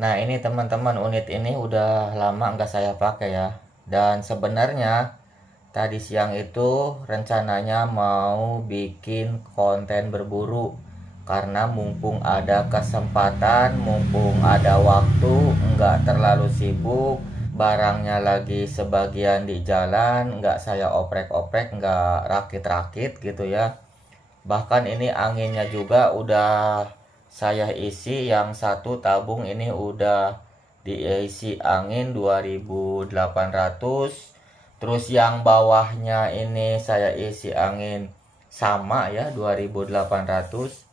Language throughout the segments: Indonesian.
Nah ini teman-teman, unit ini udah lama nggak saya pakai ya. Dan sebenarnya tadi siang itu rencananya mau bikin konten berburu. Karena mumpung ada kesempatan, mumpung ada waktu, nggak terlalu sibuk, barangnya lagi sebagian di jalan, nggak saya oprek-oprek, nggak rakit-rakit gitu ya. Bahkan ini anginnya juga udah saya isi, yang satu tabung ini udah diisi angin 2800. Terus yang bawahnya ini saya isi angin sama ya 2800.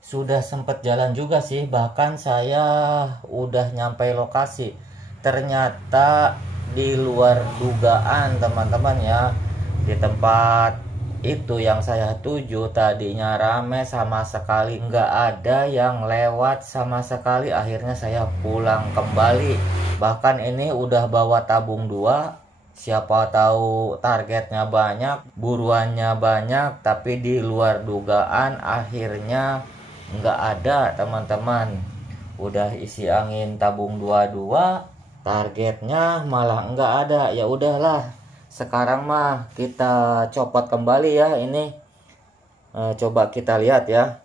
Sudah sempat jalan juga sih, bahkan saya udah nyampe lokasi. Ternyata di luar dugaan teman-teman ya. Di tempat itu yang saya tuju tadinya rame, sama sekali nggak ada yang lewat sama sekali. Akhirnya saya pulang kembali. Bahkan ini udah bawa tabung 2. Siapa tahu targetnya banyak, buruannya banyak, tapi di luar dugaan akhirnya nggak ada teman-teman. Udah isi angin tabung 22, targetnya malah nggak ada. Ya udahlah, sekarang mah kita copot kembali ya ini. Coba kita lihat ya.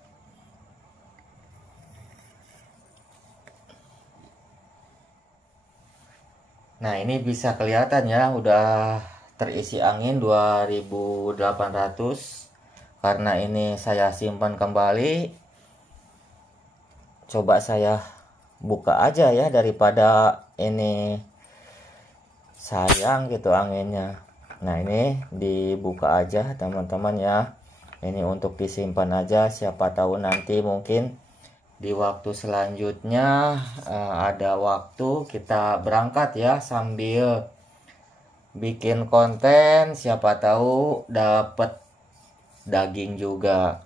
Nah ini bisa kelihatan ya, udah terisi angin 2800. Karena ini saya simpan kembali, coba saya buka aja ya, daripada ini sayang gitu anginnya. Nah ini dibuka aja teman-teman ya. Ini untuk disimpan aja, siapa tahu nanti mungkin di waktu selanjutnya ada waktu kita berangkat ya, sambil bikin konten, siapa tahu dapat daging juga.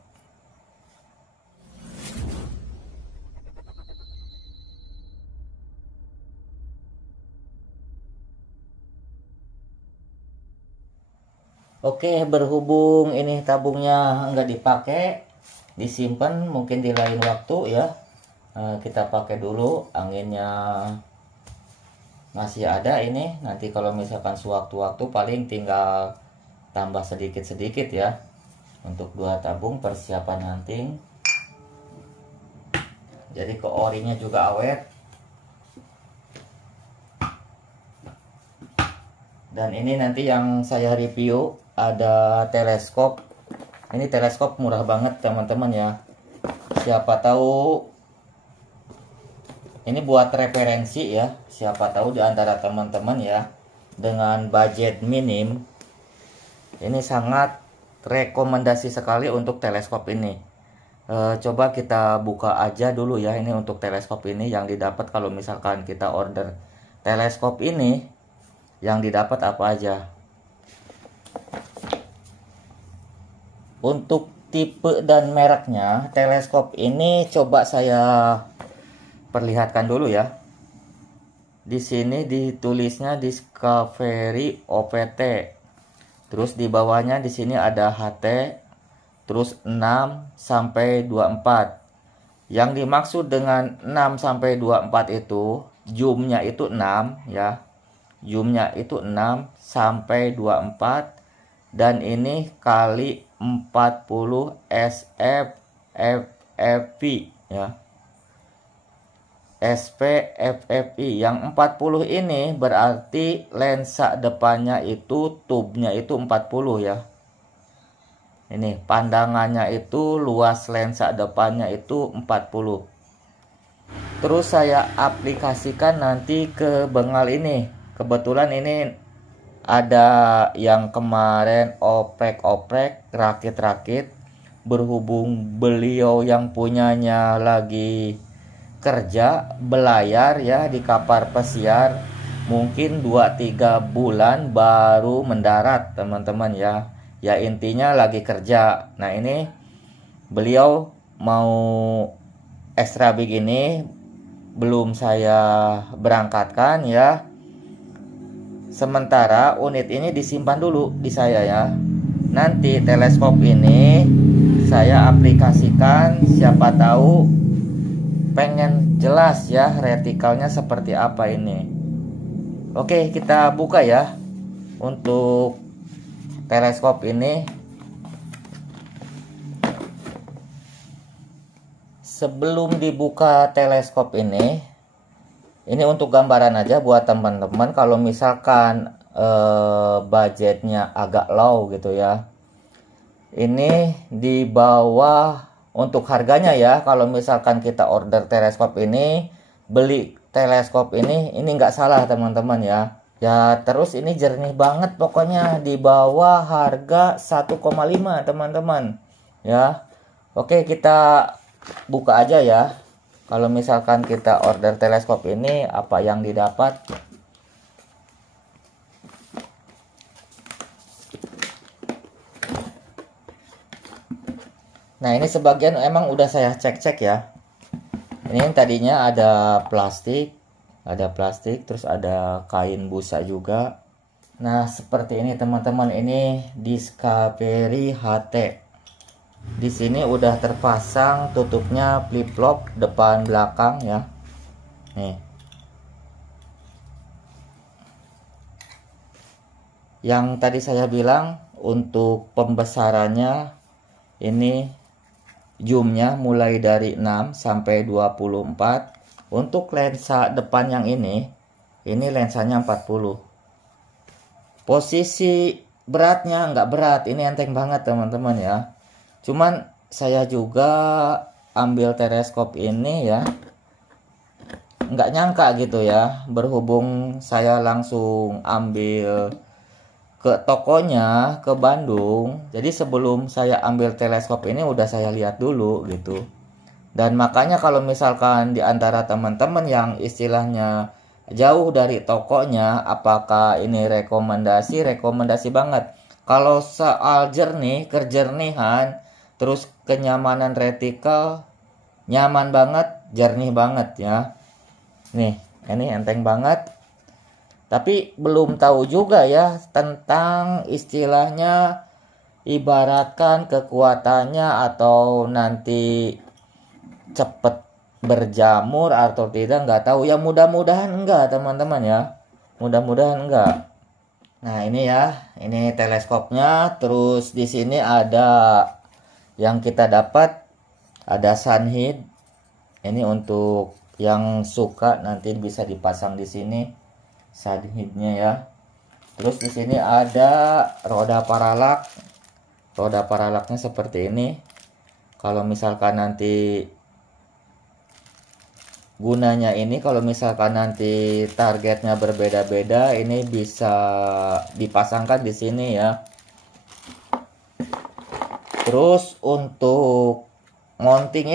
Oke, berhubung ini tabungnya nggak dipakai, disimpan mungkin di lain waktu ya. Kita pakai dulu, anginnya masih ada ini. Nanti kalau misalkan sewaktu-waktu paling tinggal tambah sedikit-sedikit ya. Untuk 2 tabung persiapan hunting. Jadi ke orinya juga awet. Dan ini nanti yang saya review ada teleskop. Ini teleskop murah banget teman-teman ya. Siapa tahu ini buat referensi ya. Siapa tahu di antara teman-teman ya, dengan budget minim, ini sangat rekomendasi sekali untuk teleskop ini. Coba kita buka aja dulu ya, ini untuk teleskop ini yang didapat kalau misalkan kita order teleskop ini. Yang didapat apa aja? Untuk tipe dan mereknya teleskop ini coba saya perlihatkan dulu ya. Di sini ditulisnya Discovery OPT. Terus di bawahnya di sini ada HT, terus 6 sampai 24. Yang dimaksud dengan 6 sampai 24 itu zoomnya itu 6 ya. Zoomnya itu 6 sampai 24, dan ini kali 40 SPFFV ya. SPFFI yang 40 ini berarti lensa depannya itu, tubnya itu 40 ya. Ini pandangannya itu, luas lensa depannya itu 40. Terus saya aplikasikan nanti ke bengal ini. Kebetulan ini ada yang kemarin oprek-oprek, rakit-rakit. Berhubung beliau yang punyanya lagi kerja belayar ya di kapal pesiar, mungkin 2-3 bulan baru mendarat teman-teman ya. Ya intinya lagi kerja. Nah ini beliau mau extra big ini belum saya berangkatkan ya. Sementara unit ini disimpan dulu di saya ya. Nanti teleskop ini saya aplikasikan, siapa tahu pengen jelas ya retikalnya seperti apa ini. Oke, kita buka ya untuk teleskop ini. Sebelum dibuka teleskop ini untuk gambaran aja buat teman-teman kalau misalkan budgetnya agak low gitu ya. Ini di bawah untuk harganya ya. Kalau misalkan kita order teleskop ini, beli teleskop ini nggak salah teman-teman ya. Ya terus ini jernih banget pokoknya, di bawah harga 1,5 teman-teman ya. Oke, kita buka aja ya. Kalau misalkan kita order teleskop ini, apa yang didapat? Nah, ini sebagian emang udah saya cek-cek ya. Ini tadinya ada plastik, terus ada kain busa juga. Nah, seperti ini teman-teman, ini Discovery HT. Di sini udah terpasang tutupnya flip-flop depan belakang ya. Nih. Yang tadi saya bilang untuk pembesarannya ini zoomnya mulai dari 6 sampai 24. Untuk lensa depan yang ini lensanya 40. Posisi beratnya nggak berat, ini enteng banget teman-teman ya. Cuman saya juga ambil teleskop ini ya, nggak nyangka gitu ya, berhubung saya langsung ambil ke tokonya ke Bandung. Jadi sebelum saya ambil teleskop ini udah saya lihat dulu gitu. Dan makanya kalau misalkan di antara teman-teman yang istilahnya jauh dari tokonya, apakah ini rekomendasi banget. Kalau soal kejernihan, terus kenyamanan retikal, nyaman banget, jernih banget ya. Nih, ini enteng banget. Tapi belum tahu juga ya tentang istilahnya, ibaratkan kekuatannya atau nanti cepet berjamur atau tidak, nggak tahu ya. Mudah-mudahan enggak teman-teman ya, mudah-mudahan enggak. Nah ini ya, ini teleskopnya. Terus di sini ada yang kita dapat, ada sunhead. Ini untuk yang suka nanti bisa dipasang di sini sunheadnya ya. Terus di sini ada roda paralak. Roda paralaknya seperti ini. Kalau misalkan nanti gunanya ini, kalau misalkan nanti targetnya berbeda-beda, ini bisa dipasangkan di sini ya. Terus untuk mounting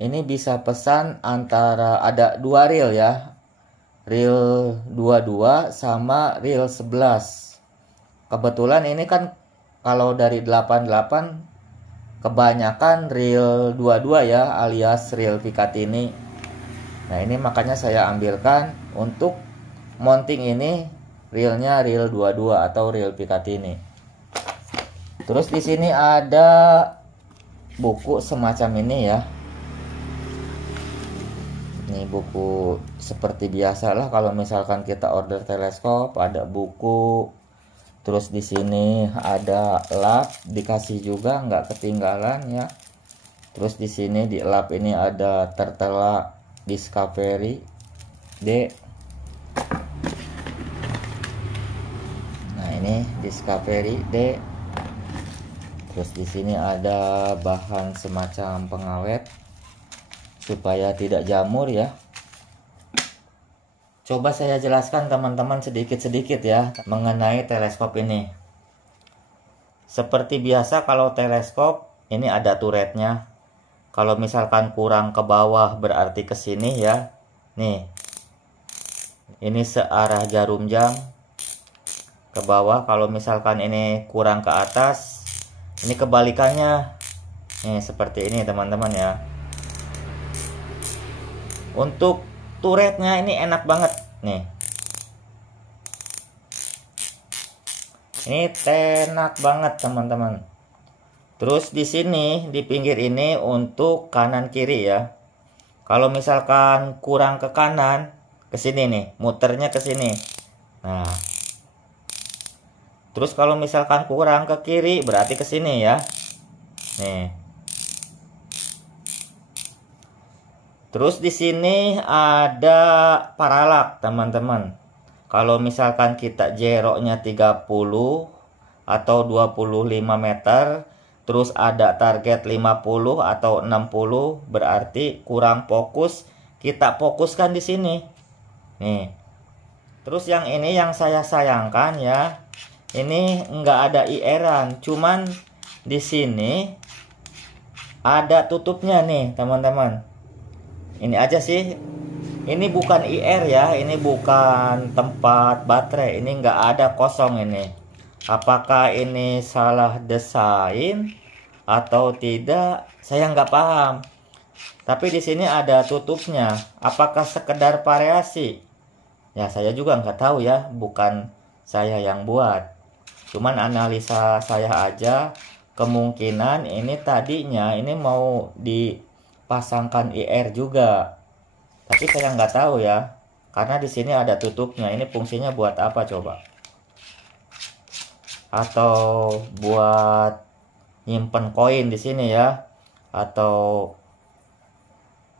ini bisa pesan antara, ada dua reel ya, reel 22 sama reel 11. Kebetulan ini kan kalau dari 88 kebanyakan reel 22 ya, alias reel Picatinny. Nah ini makanya saya ambilkan untuk mounting ini, reelnya reel 22 atau reel Picatinny. Terus di sini ada buku semacam ini ya. Ini buku seperti biasa lah kalau misalkan kita order teleskop, ada buku. Terus di sini ada lap, dikasih juga, nggak ketinggalan ya. Terus di sini di lap ini ada tertera Discovery D. Nah ini Discovery D. Terus di sini ada bahan semacam pengawet supaya tidak jamur ya. Coba saya jelaskan teman-teman sedikit-sedikit ya mengenai teleskop ini. Seperti biasa kalau teleskop ini ada turretnya. Kalau misalkan kurang ke bawah berarti ke sini ya. Nih. Ini searah jarum jam ke bawah. Kalau misalkan ini kurang ke atas, ini kebalikannya. Nih seperti ini teman-teman ya. Untuk turretnya ini enak banget nih. Ini enak banget teman-teman. Terus di sini di pinggir ini untuk kanan kiri ya. Kalau misalkan kurang ke kanan, ke sini nih, muternya ke sini. Nah, terus kalau misalkan kurang ke kiri, berarti ke sini ya. Nih. Terus di sini ada paralak, teman-teman. Kalau misalkan kita jeroknya 30 atau 25 meter, terus ada target 50 atau 60, berarti kurang fokus. Kita fokuskan di sini. Nih. Terus yang ini yang saya sayangkan ya. Ini enggak ada IR-an, cuman di sini ada tutupnya nih, teman-teman. Ini aja sih. Ini bukan IR ya, ini bukan tempat baterai. Ini enggak ada, kosong ini. Apakah ini salah desain atau tidak? Saya nggak paham. Tapi di sini ada tutupnya. Apakah sekedar variasi? Ya saya juga nggak tahu ya. Bukan saya yang buat. Cuman analisa saya aja. Kemungkinan ini tadinya ini mau dipasangkan IR juga. Tapi saya nggak tahu ya. Karena di sini ada tutupnya. Ini fungsinya buat apa coba? Atau buat nyimpen koin di sini ya, atau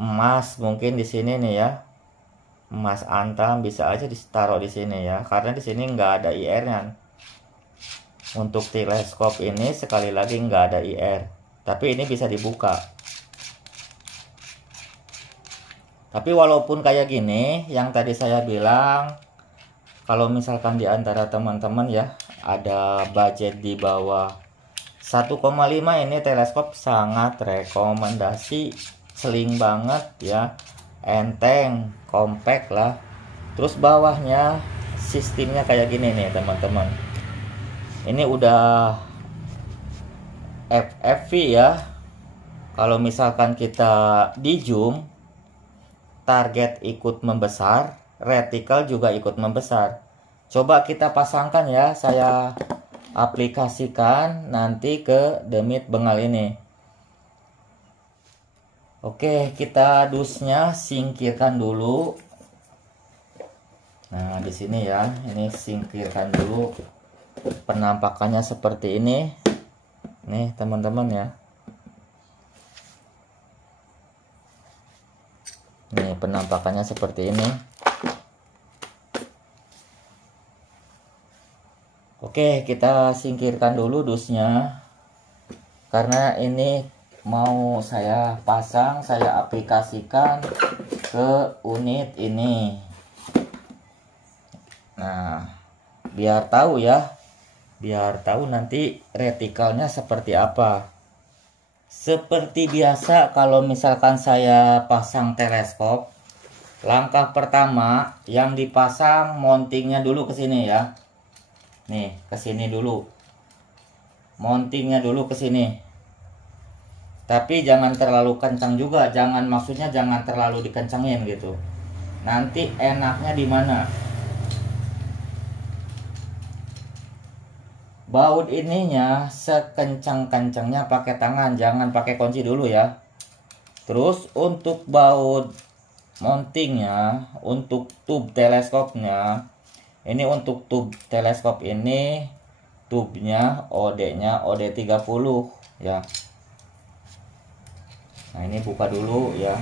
emas mungkin di sini nih ya, emas antam bisa aja ditaruh di sini ya, karena di sini nggak ada IR-nya. Untuk teleskop ini sekali lagi nggak ada IR, tapi ini bisa dibuka. Tapi walaupun kayak gini, yang tadi saya bilang, kalau misalkan di antara teman-teman ya ada budget di bawah 1,5, ini teleskop sangat rekomendasi, seling banget ya, enteng, compact lah. Terus bawahnya sistemnya kayak gini nih teman-teman. Ini udah FFV ya. Kalau misalkan kita di zoom, target ikut membesar, reticle juga ikut membesar. Coba kita pasangkan ya, saya aplikasikan nanti ke demit bengal ini. Oke, kita dusnya singkirkan dulu. Nah, di sini ya, ini singkirkan dulu. Penampakannya seperti ini. Nih, teman-teman ya. Nih, penampakannya seperti ini. Oke, kita singkirkan dulu dusnya. Karena ini mau saya pasang, saya aplikasikan ke unit ini. Nah, biar tahu ya. Biar tahu nanti retikelnya seperti apa. Seperti biasa kalau misalkan saya pasang teleskop, langkah pertama yang dipasang mountingnya dulu ke sini ya. Nih, ke sini dulu. Mountingnya dulu ke sini. Tapi jangan terlalu kencang juga, maksudnya jangan terlalu dikencangin gitu. Nanti enaknya di mana? Baut ininya sekencang-kencangnya pakai tangan, jangan pakai kunci dulu ya. Terus untuk baut mountingnya, untuk tube teleskopnya, ini untuk tube teleskop ini, tubenya OD-nya OD30 ya. Nah, ini buka dulu ya.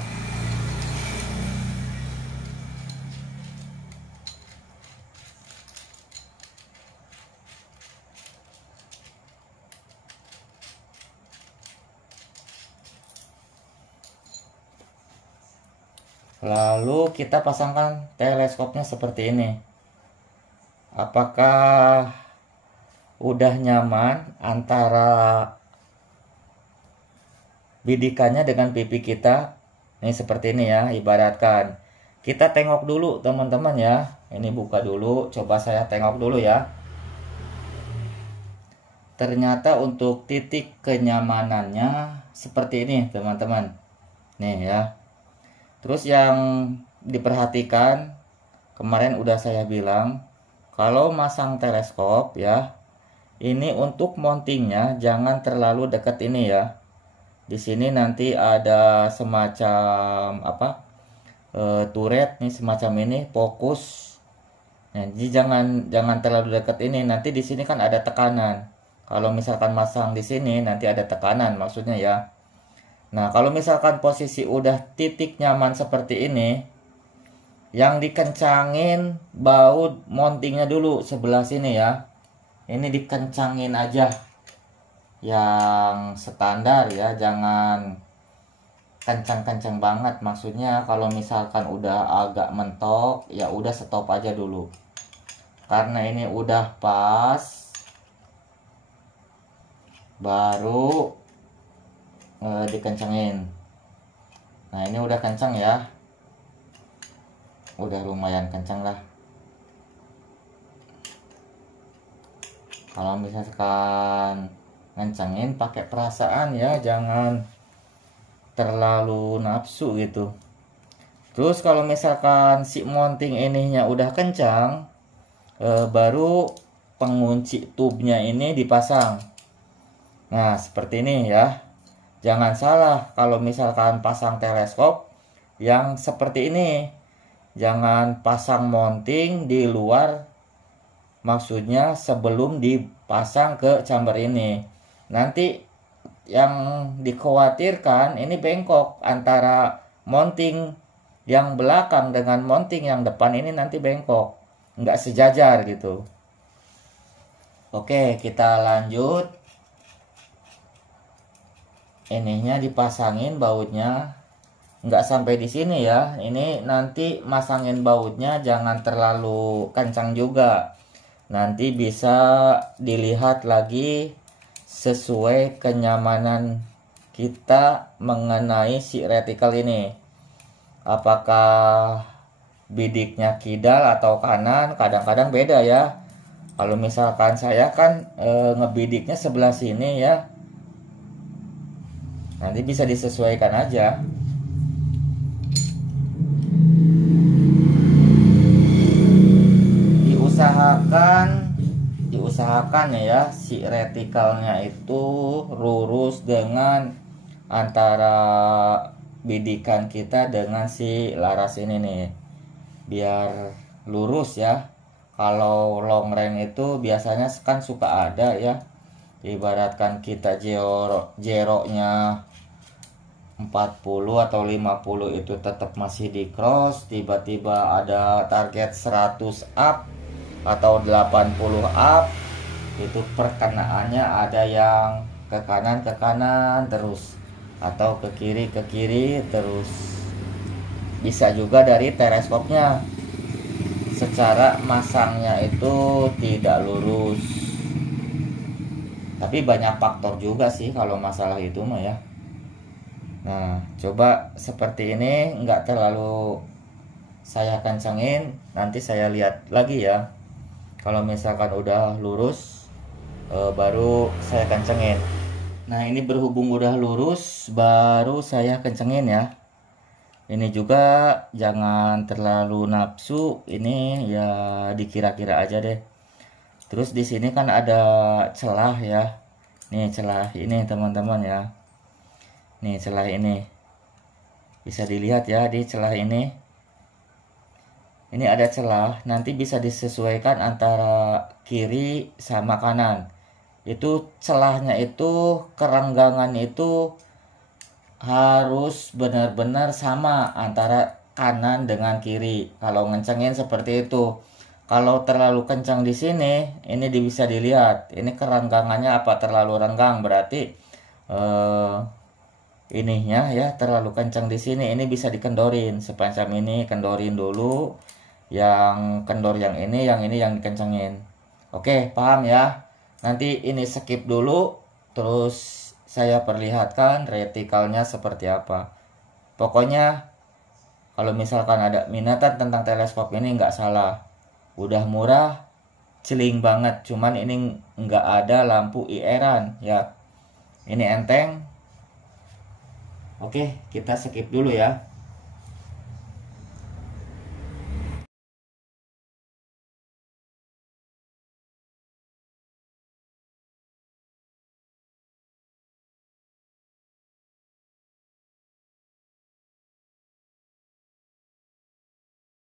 Lalu kita pasangkan teleskopnya seperti ini. Apakah udah nyaman antara bidikannya dengan pipi kita? Ini seperti ini ya, ibaratkan. Kita tengok dulu teman-teman ya. Ini buka dulu, coba saya tengok dulu ya. Ternyata untuk titik kenyamanannya seperti ini teman-teman. Nih ya. Terus yang diperhatikan, kemarin udah saya bilang, kalau masang teleskop ya, ini untuk mountingnya jangan terlalu dekat ini ya. Di sini nanti ada semacam apa? Turret nih, semacam ini fokus. Nah, jadi jangan terlalu dekat ini. Nanti di sini kan ada tekanan. Kalau misalkan masang di sini nanti ada tekanan maksudnya ya. Nah, kalau misalkan posisi udah titik nyaman seperti ini, yang dikencangin baut mountingnya dulu sebelah sini ya. Ini dikencangin aja. Yang standar ya, jangan kencang-kencang banget. Maksudnya kalau misalkan udah agak mentok, ya udah stop aja dulu. Karena ini udah pas, baru dikencengin. Nah, ini udah kencang ya, udah lumayan kencang lah. Kalau misalkan ngencengin pakai perasaan ya, jangan terlalu nafsu gitu. Terus kalau misalkan si mounting ininya udah kencang, baru pengunci tubnya ini dipasang. Nah, seperti ini ya. Jangan salah kalau misalkan pasang teleskop yang seperti ini. Jangan pasang mounting di luar, maksudnya sebelum dipasang ke chamber ini. Nanti yang dikhawatirkan ini bengkok, antara mounting yang belakang dengan mounting yang depan ini nanti bengkok, nggak sejajar gitu. Oke, kita lanjut. Ininya dipasangin bautnya, nggak sampai di sini ya. Ini nanti masangin bautnya jangan terlalu kencang juga, nanti bisa dilihat lagi sesuai kenyamanan kita mengenai si reticle ini, apakah bidiknya kidal atau kanan. Kadang-kadang beda ya. Kalau misalkan saya kan ngebidiknya sebelah sini ya, nanti bisa disesuaikan aja. Diusahakan ya si retikelnya itu lurus dengan antara bidikan kita dengan si laras ini nih, biar lurus ya. Kalau long range itu biasanya kan suka ada ya, ibaratkan kita jeroknya 40 atau 50 itu tetap masih di cross, tiba-tiba ada target 100 up atau 80 up, itu perkenaannya ada yang ke kanan terus, atau ke kiri terus. Bisa juga dari teleskopnya, secara masangnya itu tidak lurus. Tapi banyak faktor juga sih kalau masalah itu mah ya. Nah, coba seperti ini, nggak terlalu saya kencengin, nanti saya lihat lagi ya. Kalau misalkan udah lurus, baru saya kencengin. Nah, ini berhubung udah lurus, baru saya kencengin ya. Ini juga jangan terlalu nafsu, ini ya dikira-kira aja deh. Terus di sini kan ada celah ya. Nih celah ini teman-teman ya. Nih celah ini bisa dilihat ya, di celah ini ada celah. Nanti bisa disesuaikan antara kiri sama kanan. Itu celahnya itu, kerenggangan itu harus benar-benar sama antara kanan dengan kiri. Kalau ngencengin seperti itu. Kalau terlalu kencang di sini, ini bisa dilihat. Ini kerenggangannya apa terlalu renggang, berarti ininya ya terlalu kencang di sini. Ini bisa dikendorin semacam ini, kendorin dulu. Yang kendor yang ini yang dikencengin. Oke, paham ya? Nanti ini skip dulu, terus saya perlihatkan retikelnya seperti apa. Pokoknya kalau misalkan ada minatan tentang teleskop ini nggak salah. Udah murah, celing banget. Cuman ini nggak ada lampu IR-an ya. Ini enteng. Oke, kita skip dulu ya.